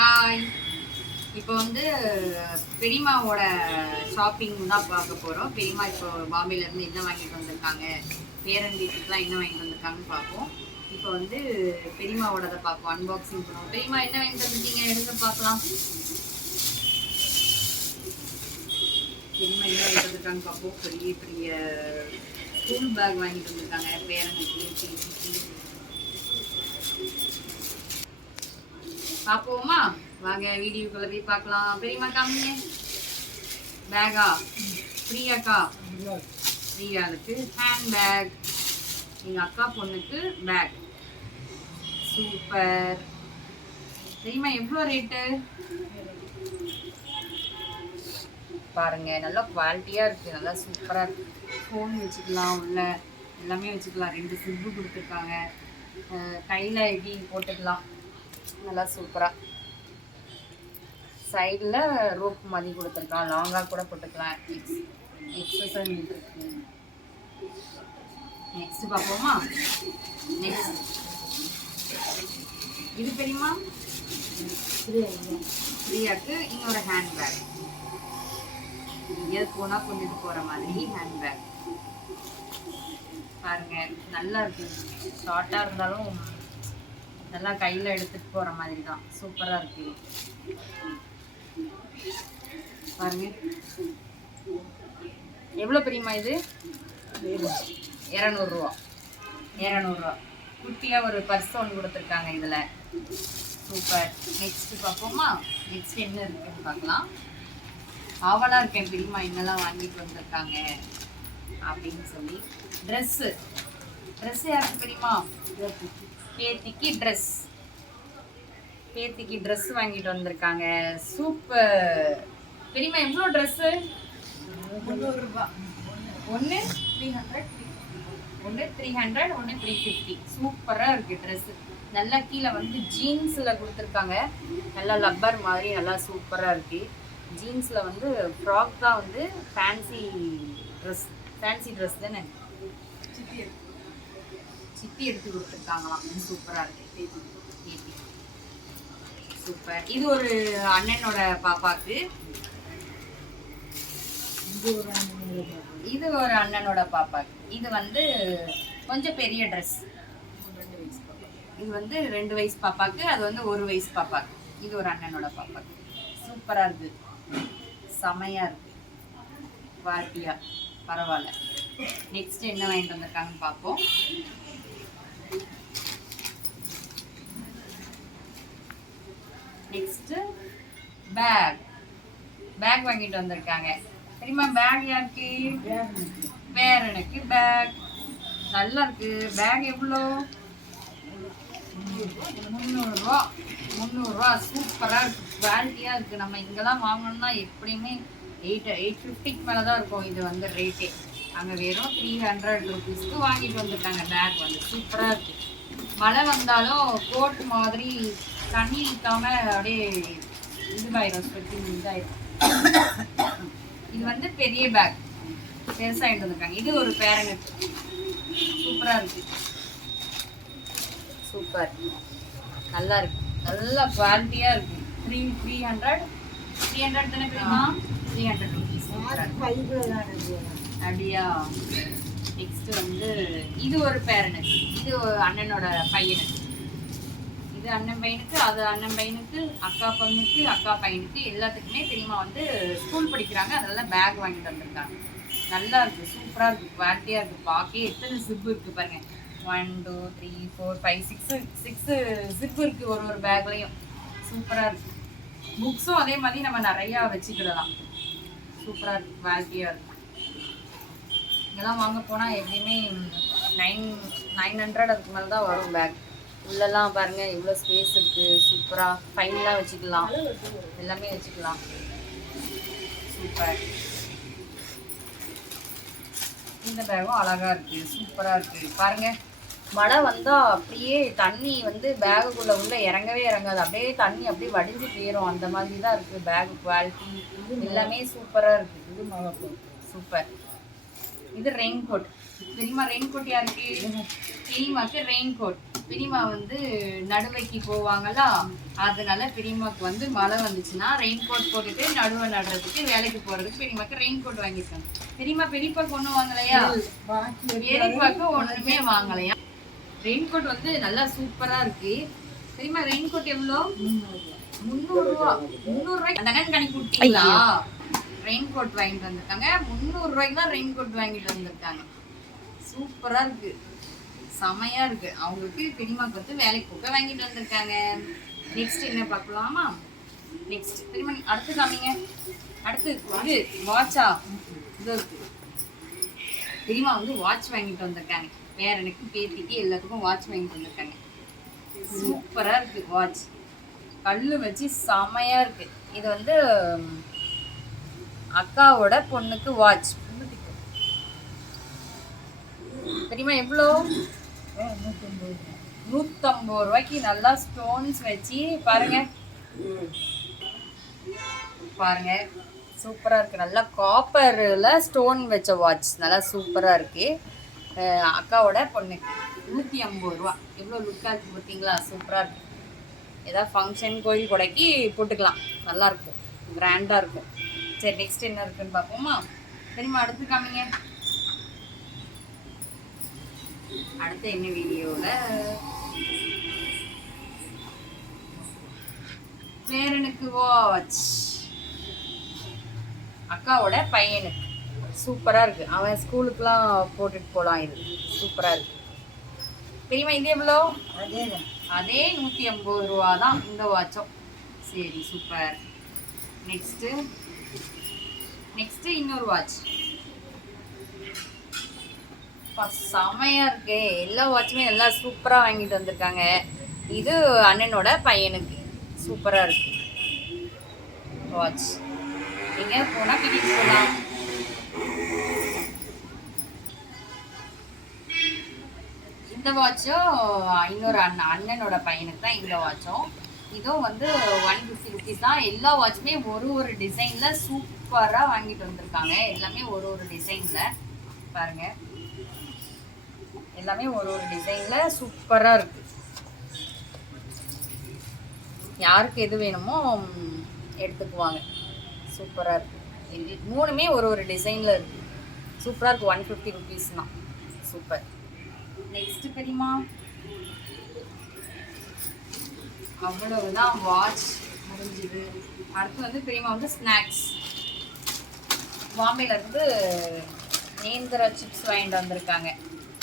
Hi. இப்போ வந்து பெரியம்மாவோட shopping தான் பார்க்க போகிறோம். பெரியம்மா இப்போ பாம்பேலேருந்து என்ன வாங்கிட்டு வந்திருக்காங்க, பேரன் வீட்டுக்குலாம் என்ன வாங்கிட்டு வந்திருக்காங்கன்னு பார்ப்போம். இப்போ வந்து பெரியம்மாவோடதை பார்ப்போம், அன்பாக்சிங் பண்ணுவோம். பெரியம்மா என்ன வாங்கிட்டு வந்திருக்கீங்க, எடுத்து பார்க்கலாம். பெரியம்மா என்ன வாங்கிட்டு வந்திருக்காங்க பார்ப்போம். பெரிய பெரிய ஸ்கூல் பேக் வாங்கிட்டு வந்திருக்காங்க பேரனுக்கு. பார்ப்போமா, வாங்க வீடியோக்குள்ள போய் பார்க்கலாம். பெரியம்மா காமிங்க. பேகா பிரியாக்கா, பிரியாளுக்கு ஹேண்ட் பேக், எங்கள் அக்கா பொண்ணுக்கு பேக். சூப்பர். பெரியம்மா எவ்வளோ ரேட்டு பாருங்க, நல்லா குவாலிட்டியாக இருக்குது, நல்லா சூப்பராக இருக்குது. ஃபோன் வச்சுக்கலாம், உள்ள எல்லாமே வச்சுக்கலாம். 2 சிப்பு கொடுத்துருக்காங்க, கையில் எப்படி போட்டுக்கலாம், நல்லா சூப்பராக. சைடில் ரோப் மாதிரி கொடுத்துருக்கான், லாங்காக கூட போட்டுக்கலாம். எக்ஸசைஸ் இருக்கு. நெக்ஸ்ட் பார்ப்போமா. நெக்ஸ்ட் இது தெரியுமா, பிரியாக்கு இன்னொரு ஹேண்ட் பேக். எது போனால் கொண்டுட்டு போகிற மாதிரி ஹேண்ட் பேக் பாருங்க, நல்லா இருக்கு. ஷார்ட்டாக இருந்தாலும் நல்லா கையில் எடுத்துகிட்டு போகிற மாதிரி தான், சூப்பராக இருக்கு. பாருங்க எவ்வளோ பெரியம்மா இது, 200 ரூபா. 200 ரூபா. குட்டியாக ஒரு பர்ஸ் ஒன்று கொடுத்துருக்காங்க இதில். சூப்பர். நெக்ஸ்ட் பார்ப்போமா. நெக்ஸ்ட் என்ன இருக்குன்னு பார்க்கலாம். ஆவலாக இருக்கேன் பெரியம்மா என்னெல்லாம் வாங்கிட்டு வந்திருக்காங்க அப்படின்னு சொல்லி. ட்ரெஸ்ஸு யாருக்கு பெரியம்மா, பேத்திக்கு ட்ரெஸ் வாங்கிட்டு வந்திருக்காங்க. சூப்பர். பெரியம்மா எவ்வளோ ட்ரெஸ்ஸு, 300 ரூபா. ஒன்று 300, ஒன்று 350. சூப்பராக இருக்குது ட்ரெஸ்ஸு. நல்லா கீழே வந்து ஜீன்ஸில் கொடுத்துருக்காங்க, நல்லா லப்பர் மாதிரி நல்லா சூப்பராக இருக்குது. ஜீன்ஸில் வந்து ஃப்ராக் தான், வந்து ஃபேன்சி ட்ரெஸ் தானே, சித்தி எடுத்து கொடுத்துருக்காங்களாம். சூப்பராக இருக்குது. சூப்பர். இது ஒரு அண்ணனோட பாப்பாக்கு, இது ஒரு அண்ணனோட பாப்பாக்கு. இது வந்து கொஞ்சம் பெரிய ட்ரெஸ். இது வந்து 2 வயசு பாப்பாக்கு, அது வந்து 1 வயசு பாப்பாக்கு. இது ஒரு அண்ணனோட பாப்பாக்கு. சூப்பராக இருக்குது, செமையாக இருக்குது, குவாலிட்டியாக பரவாயில்ல. நெக்ஸ்ட் என்ன வாங்கிட்டு வந்திருக்காங்கன்னு பார்ப்போம். நெக்ஸ்ட் பேக் வாங்கிட்டு வந்திருக்காங்க. தெரியுமா, பேக் யாருக்கு, பேரனுக்கு பேக். நல்லா இருக்கு பேக். எவ்வளோ, 300 ரூபா. 300 ரூபா. சூப்பராக இருக்கு, குவாலிட்டியாக இருக்குது. நம்ம இங்கெல்லாம் வாங்கணும்னா எப்படியுமே 850க்கு மேலே தான் இருக்கும் இது வந்து ரேட்டே. அங்கே வெறும் 300 ருபீஸ்க்கு வாங்கிட்டு வந்திருக்காங்க பேக். வந்து சூப்பராக இருக்குது. மழை வந்தாலும் கோட் மாதிரி தண்ணி ஊற்றாம அப்படியே இதுவாயிரும், ஸ்வெட்டிங் இதாயிரும். இது வந்து பெரிய பேக், பெருசாக வந்திருக்காங்க. இது ஒரு பேரனுக்கு. சூப்பராக இருக்கு, சூப்பர். நல்லா இருக்கு, நல்லா குவாலிட்டியாக இருக்கு. 300 தானே தெரியுமா, 300 ருபீஸ். அப்படியா. நெக்ஸ்ட் வந்து இது ஒரு பேரனுக்கு, இது அண்ணனோட பையனுக்கு. இது அண்ணன் பையனுக்கு, அது அண்ணன் பையனுக்கு, அக்கா பொண்ணுக்கு, அக்கா பையனுக்கு, எல்லாத்துக்குமே தெரியுமா வந்து ஸ்கூல் படிக்கிறாங்க. அதெல்லாம் பேக் வாங்கிட்டு வந்திருக்காங்க. நல்லா இருக்குது, சூப்பராக இருக்குது, குவாலிட்டியாக இருக்குது. பார்க்க எத்தனை ஜிப்பு இருக்குது பாருங்க. 1 2 3 4 5 6 ஜிப்பு இருக்குது ஒரு பேக்லையும். சூப்பராக இருக்குது. புக்ஸும் அதே மாதிரி நம்ம நிறையா வச்சுக்கிடலாம். சூப்பராக இருக்குது, குவாலிட்டியாக இருக்குது. இதெல்லாம் வாங்க போனால் எப்படியுமே 900 அதுக்கு மேலே தான் வரும் பேக். உள்ளெல்லாம் பாருங்கள் இவ்வளோ ஸ்பேஸ் இருக்குது. சூப்பராக ஃபைல்லாம் வச்சுக்கலாம், எல்லாமே வச்சுக்கலாம். சூப்பர். இந்த பேக்கும் அழகாக இருக்குது, சூப்பராக இருக்குது. பாருங்கள், மழை வந்தால் அப்படியே தண்ணி வந்து பேகுக்குள்ளே உள்ளே இறங்கவே இறங்காது, அப்படியே தண்ணி அப்படியே வடிஞ்சு போயிடும். அந்த மாதிரி தான் இருக்குது பேக் குவாலிட்டி, எல்லாமே சூப்பராக இருக்குது. சூப்பர். இது ரெயின் கோட். தெரியுமா, ரெயின் கோட் யாருக்கு, தெரியுமாக்கு ரெயின் கோட். பெரியம்மா வந்து நடுவைக்கு போவாங்களா, அதனால பெரியம்மாக்கு வந்து மழை வந்துச்சுன்னா ரெயின் கோட் போட்டுட்டு நடுவை நடுறதுக்கு வேலைக்கு போறதுக்கு பெரியம்மாக்கு ரெயின் கோட் வாங்கியிருக்காங்க. பெரியப்பாக்கு ஒன்றும் வாங்கலையா? பெரியப்பாக்கு ஒண்ணுமே வாங்கலையா? ரெயின் கோட் வந்து நல்லா சூப்பரா இருக்கு. பெரியம்மா ரெயின் கோட் எவ்வளோ? 300 ரூபா. 300 ரூபாய்க்கு தகன் கணக்கு கொடுத்தீங்களா? ரெயின் கோட் வாங்கிட்டு வந்திருக்காங்க. 300 ரூபாய்க்கு தான் ரெயின் கோட் வாங்கிட்டு வந்திருக்காங்க. சூப்பரா இருக்கு, செமையா இருக்கு. அவங்களுக்கு பெரியம்மாக்கு வந்து வேலைக்கு போக வாங்கிட்டு வந்திருக்காங்க. நெக்ஸ்ட் என்ன பார்க்கலாமா? நெக்ஸ்ட் பெரியம்மா அடுத்து காமிங்க. அடுத்து இது வாட்சா? இது இருக்கு. பெரியம்மா வந்து வாட்ச் வாங்கிட்டு வந்திருக்காங்க. பேரனுக்கு பேத்திக்கு எல்லாத்துக்கும் வாட்ச் வாங்கிட்டு வந்திருக்காங்க. சூப்பரா இருக்கு வாட்ச், கல்லு வச்சு செமையா இருக்கு. இது வந்து அக்காவோட பொண்ணுக்கு வாட்ச். தெரியுமா எவ்வளோ? 150 ரூபாய்க்கு நல்லா ஸ்டோன்ஸ் வச்சு பாருங்க. பாருங்க சூப்பரா இருக்கு. நல்லா காப்பர்ல ஸ்டோன் வச்ச வாட்ச் நல்லா சூப்பரா இருக்கு. அக்காவோட பொண்ணுக்கு 150 ரூபா. எவ்வளோ லுக்கா இருக்கு பார்த்தீங்களா? சூப்பரா இருக்கு. ஏதாவது ஃபங்க்ஷன் கோயில் கொடைக்கு போட்டுக்கலாம், நல்லா இருக்கும், கிராண்டா இருக்கும். சரி நெக்ஸ்ட் என்ன இருக்குன்னு பார்ப்போமா? சரிம்மா அடுத்து காமிங்க. அடுத்து என்ன வீடியோல பேரனுக்கு வாட்ச், அக்காவோட பையனுக்கு சூப்பரா இருக்கு. அவன் ஸ்கூலுக்குலாம் போட்டுட்டு போலாம். இது சூப்பரா இருக்கு. பெரியம்மா இது எவ்வளோ? அதே 150 ரூபா தான் இந்த வாட்சும். சரி சூப்பர். நெக்ஸ்ட் இன்னொரு வாட்ச். செமையா இருக்கு. எல்லா வாட்சுமே நல்லா சூப்பரா வாங்கிட்டு வந்திருக்காங்க. இது அண்ணனோட பையனுக்கு சூப்பரா இருக்கு வாட்ச். நீங்க போனா கிட்டிட்டு போகலாம். இந்த வாட்சும் இன்னொரு அண்ணனோட பையனுக்கு தான் இந்த வாட்சும். இதுவும் வந்து 150 ருபீஸ் தான். எல்லா வாட்சுமே ஒரு டிசைன்ல சூப்பரா வாங்கிட்டு வந்திருக்காங்க. எல்லாமே ஒரு டிசைன்ல பாருங்க. எல்லாமே ஒரு டிசைன்ல சூப்பரா இருக்கு. யாருக்கு எது வேணுமோ எடுத்துக்குவாங்க. சூப்பரா இருக்கு. மூணுமே ஒரு டிசைன்ல இருக்கு. சூப்பரா இருக்கு. 150 ருபீஸ் தான். சூப்பர். நெக்ஸ்ட் பெரியம்மா அவ்வளவுதான் வாட்ச் முடிஞ்சுது. அடுத்து வந்து பெரியம்மா வந்து ஸ்நாக்ஸ் பாம்பேல இருந்து நேந்திர சிப்ஸ் வாங்கிட்டு வந்திருக்காங்க.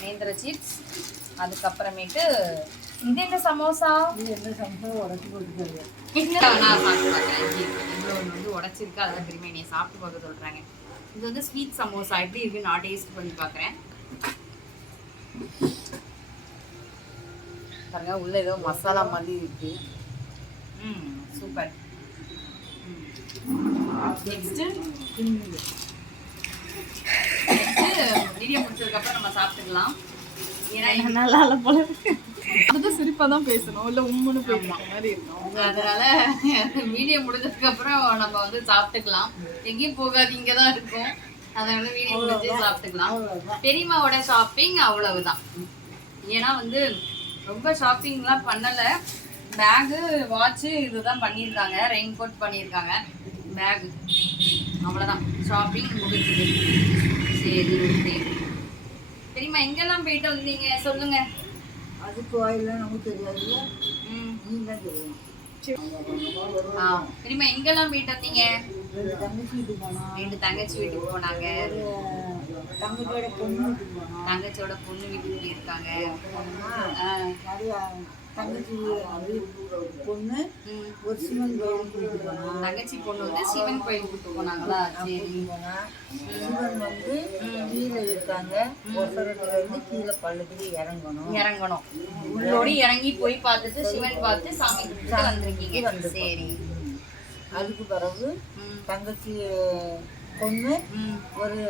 நேந்திர சிப்ஸ், அதுக்கப்புறமேட்டு இது என்ன சமோசா? உடச்சி போட்டுருக்காங்க. நான் சாப்பிட்டு பார்க்குறேன். இவ்வளோ வந்து உடச்சிருக்கு, அதெல்லாம் பெரியம்மா என்னை சாப்பிட்டு பார்க்க சொல்கிறாங்க. இது வந்து ஸ்வீட் சமோசா எப்படி இருக்கு நான் டேஸ்ட் பண்ணி பார்க்குறேன். பாருங்க உள்ள ஏதோ மசாலா மாதிரி இருக்கு. சூப்பர். நெக்ஸ்ட் வீடியோ முடிச்சதுக்கப்புறம் நம்ம சாப்பிட்டுக்கலாம். ஏன்னா நல்லா இல்லை போல அதுதான் சிரிப்பாக தான் பேசணும், இல்லை உம்முன்னு பேசுற மாதிரி இருக்கும். அதனால வீடியோ முடிஞ்சதுக்கப்புறம் நம்ம வந்து சாப்பிட்டுக்கலாம். எங்கேயும் போகாது, இங்கே தான் இருக்கும். அதனால வீடியோ முடிஞ்சு சாப்பிட்டுக்கலாம். பெரியம்மாவோட ஷாப்பிங் அவ்வளவுதான். ஏன்னா வந்து ரொம்ப ஷாப்பிங்லாம் பண்ணலை. பேகு வாட்சு இதுதான் பண்ணியிருக்காங்க. ரெயின் கோட் பண்ணியிருக்காங்க. பேகு அவ்வளோதான். ஷாப்பிங் முடிச்சுது. சரி ஓகே. பெரியம்மா எங்கெல்லாம் போயிட்டு வந்தீங்க சொல்லுங்க. அது கோயிலாம் நமக்கு தெரியாது. நீங்க தெரியும். பெரியம்மா எங்கெல்லாம் போயிட்டு வந்தீங்க? 2 தங்கச்சி வீட்டுக்கு போனோம். 2 தங்கச்சி வீட்டுக்கு போனாங்க. தங்கச்சியோட பொண்ணு வீட்டுக்கு போனோம். தங்கச்சியோட பொண்ணு வீட்டுக்கு போயிருக்காங்க. தங்கச்சி பொண்ணு ஒரு சிவன் கோயிலுக்கு கூப்பிட்டு போனா. தங்கச்சி பொண்ணு வந்து சிவன் கோயில் கூப்பிட்டு போனாங்களா? சரி. சிவன் வந்து கீழே இருக்காங்க. ஒசரத்துல இருந்து கீழே பள்ளத்துக்கு இறங்கணும். உள்ளோடி இறங்கி போய் பார்த்துட்டு சிவன் பார்த்து சாமி கும்பிட்டு வந்திருக்கீங்க. சரி. அதுக்கு பிறகு தங்கச்சி பொண்ணு ஒரு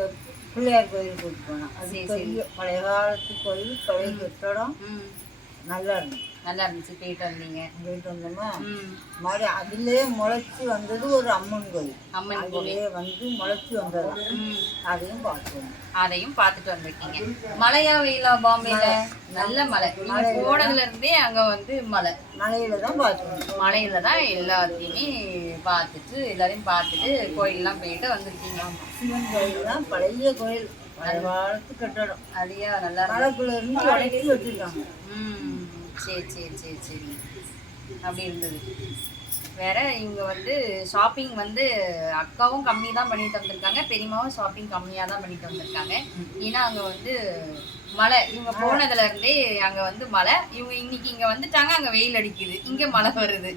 பிள்ளையார் கோயில் கூப்பிட்டு போனா. அது பெரிய பழைய காலத்து கோயில், பழைய கட்டடம். நல்லா இருந்துச்சு. நல்லா இருந்துச்சு. போயிட்டு வந்தீங்க. போயிட்டு வந்தோமா ம். மாதிரி அதுலேயே முளைச்சி வந்தது ஒரு அம்மன் கோயில். அம்மன் கோவில். அதுலேயே வந்து முளைச்சி வந்தது. ம். அதையும் பார்த்தோம். அதையும் பார்த்துட்டு வந்திருக்கீங்க. மழையா வெயிலா பாம்பேல? நல்ல மழை. நீங்க போனதுல இருந்தே அங்க வந்து மழை. மலையில தான் பார்த்தோம். மழையில தான் எல்லாத்தையுமே பார்த்துட்டு எல்லாரையும் பார்த்துட்டு கோயிலெல்லாம் போயிட்டு வந்திருக்கீங்க. சிவன் கோயில் தான் பழைய கோயில், பழைய காலத்து கட்டடம். அதையா நல்லா இருக்கு. மலைக்குள்ள இருந்து உடச்சி வச்சுருக்காங்க. ம். சரி சரி சரி சரி. அப்படி இருந்தது. வேற இவங்க வந்து ஷாப்பிங் வந்து அக்காவும் கம்மி தான் பண்ணிட்டு வந்திருக்காங்க, பெரியம்மாவும் ஷாப்பிங் கம்மியாக தான் பண்ணிட்டு வந்திருக்காங்க. ஏன்னா அங்கே வந்து மழை, இவங்க போனதுல இருந்தே அங்கே வந்து மழை. இவங்க இன்னைக்கு இங்கே வந்துட்டாங்க, அங்கே வெயில் அடிக்குது, இங்கே மழை வருது.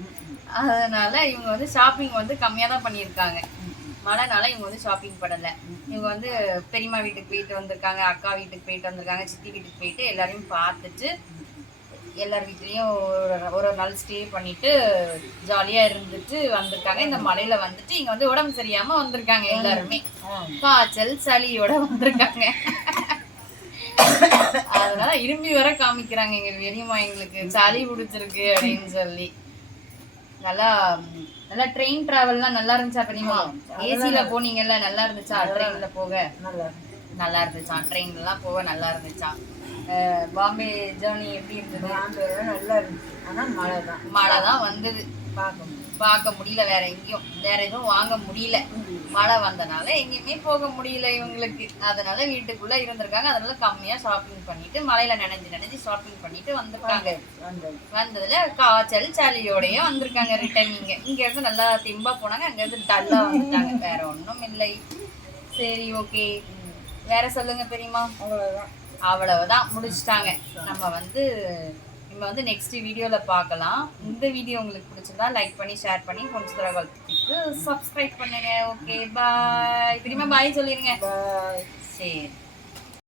அதனால இவங்க வந்து ஷாப்பிங் வந்து கம்மியாக தான் பண்ணியிருக்காங்க. மழைனால இவங்க வந்து ஷாப்பிங் பண்ணலை. இவங்க வந்து பெரியம்மா வீட்டுக்கு போயிட்டு வந்திருக்காங்க, அக்கா வீட்டுக்கு போயிட்டு வந்திருக்காங்க, சித்தி வீட்டுக்கு போயிட்டு எல்லாரையும் பார்த்துட்டு எல்லார் வீட்லேயும் ஒரு நாள் ஸ்டே பண்ணிட்டு ஜாலியாக இருந்துட்டு வந்திருக்காங்க. இந்த மலையில வந்துட்டு இங்கே வந்து உடம்பு சரியாமல் வந்திருக்காங்க. எல்லாருமே காய்ச்சல் சளியோட வந்திருக்காங்க. அதனால இரும்பி வர காமிக்கிறாங்க எங்க பெரியம்மா, எங்களுக்கு சளி பிடிச்சிருக்கு அப்படின்னு சொல்லி. நல்லா நல்லா ட்ரெயின் டிராவல்லாம் நல்லா இருந்துச்சா பெரியம்மா? ஏசியில போனீங்கல்ல, நல்லா இருந்துச்சா ட்ரெயின்ல போக? நல்லா இருந்துச்சா ட்ரெயின்லாம் போக? நல்லா இருந்துச்சா? பாம்பே ஜேர்னி எப்படி இருந்தது? நல்லா இருந்துச்சு. ஆனால் மழை தான் வந்தது. பார்க்க முடியல, வேற எங்கேயும் வேற எதுவும் வாங்க முடியல. மழை வந்தனால எங்கேயுமே போக முடியல இவங்களுக்கு. அதனால வீட்டுக்குள்ள இருந்திருக்காங்க. அதனால கம்மியா ஷாப்பிங் பண்ணிட்டு மழையில நினைஞ்சு ஷாப்பிங் பண்ணிட்டு வந்திருக்காங்க. வந்ததுல காய்ச்சல் சளியோடய வந்திருக்காங்க. ரிட்டர்ன் இங்க இருந்து நல்லா திம்பா போனாங்க, அங்க இருந்து டல்லா வந்துட்டாங்க. வேற ஒன்றும் இல்லை. சரி, ஓகே. வேற சொல்லுங்க பெரியம்மா. அவ்வளவுதான், முடிச்சுட்டாங்க. நம்ம வந்து நெக்ஸ்ட் வீடியோவில் பார்க்கலாம். இந்த வீடியோ உங்களுக்கு பிடிச்சிருந்தா லைக் பண்ணி ஷேர் பண்ணி கொஞ்சம் தடவை சப்ஸ்கிரைப் பண்ணுங்க. ஓகே, பாய். திரும்ப பாய் சொல்லிடுங்க. பாய். சரி.